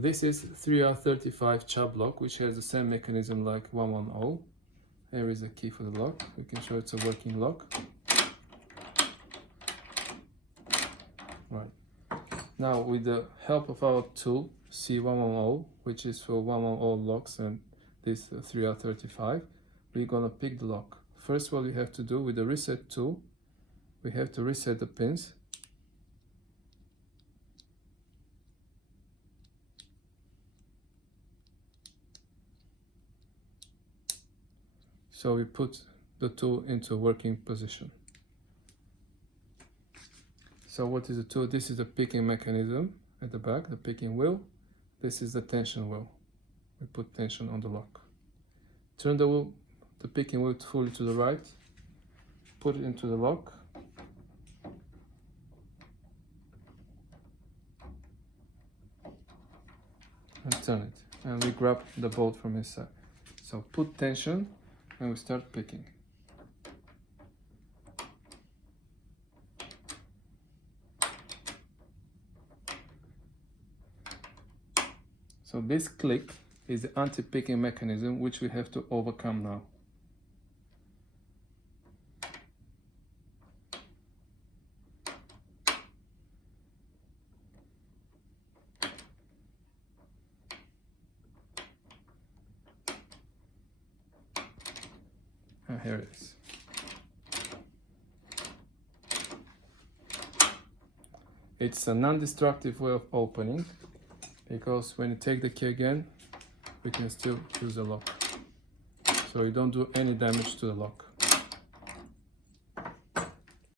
This is 3R35 Chubb lock, which has the same mechanism like 110. Here is the key for the lock. We can show it's a working lock. Right. Now, with the help of our tool, C110, which is for 110 locks and this 3R35, we're gonna pick the lock. First, what we have to do with the reset tool, we have to reset the pins. So we put the tool into working position. So what is the tool? This is the picking mechanism at the back, the picking wheel. This is the tension wheel. We put tension on the lock. Turn the picking wheel fully to the right. Put it into the lock. And turn it. And we grab the bolt from inside. So put tension and we start picking. So this click is the anti-picking mechanism which we have to overcome now. And here it is. It's a non-destructive way of opening, because when you take the key again, we can still use the lock. So you don't do any damage to the lock.